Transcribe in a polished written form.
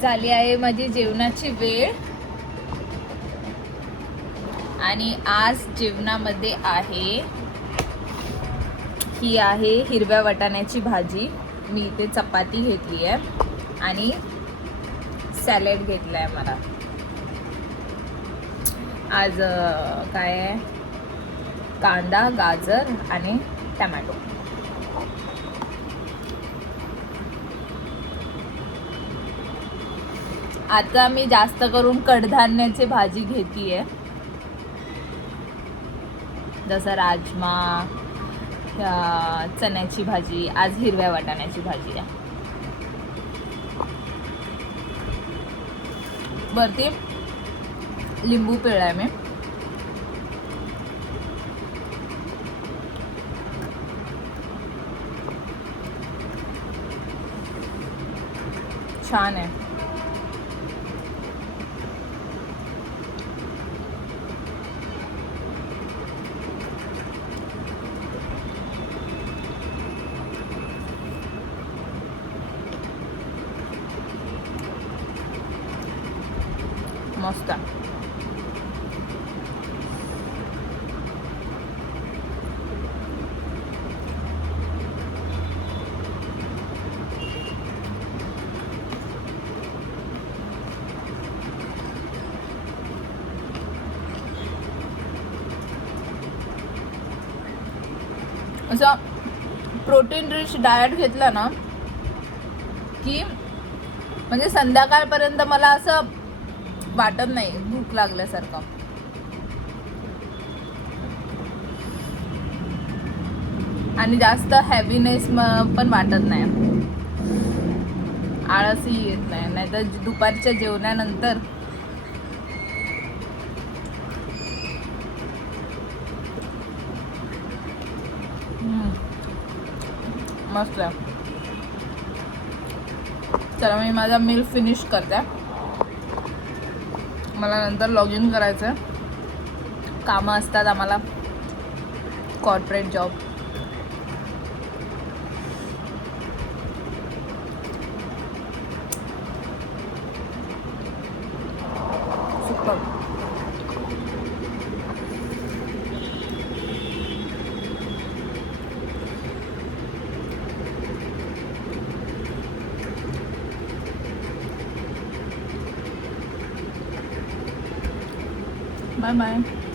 झाली आहे माझी जेवणाची वेळ आणि आज जेवणामध्ये आहे ही आहे हिरव्या वाटाण्याची भाजी. मी इथे चपाती घेतली आहे आणि सॅलड घेतला आहे मला. आज काय आहे, कांदा, गाजर आणि टमॅटो. आता मी जास्त करून कडधान्याची भाजी घेतीये, जसं राजमा, चण्याची भाजी. आज हिरव्या वाटाण्याची भाजी आहे. वरती लिंबू पिळलाय मी. छान आहे. मस्त. असं प्रोटीन रिच डाएट घेतलं ना की म्हणजे संध्याकाळपर्यंत मला असं वाटत नाही भूक लागल्यासारखं. आणि जास्त हॅवीनेस पण वाटत नाही, आळसही येत नाही. नाहीतर दुपारच्या जेवणानंतर मस्त. चला मी माझा मील फिनिश करते. मला नंतर लॉग इन करायचं आहे. कामं असतात आम्हाला, corporate job. Super. Bye bye.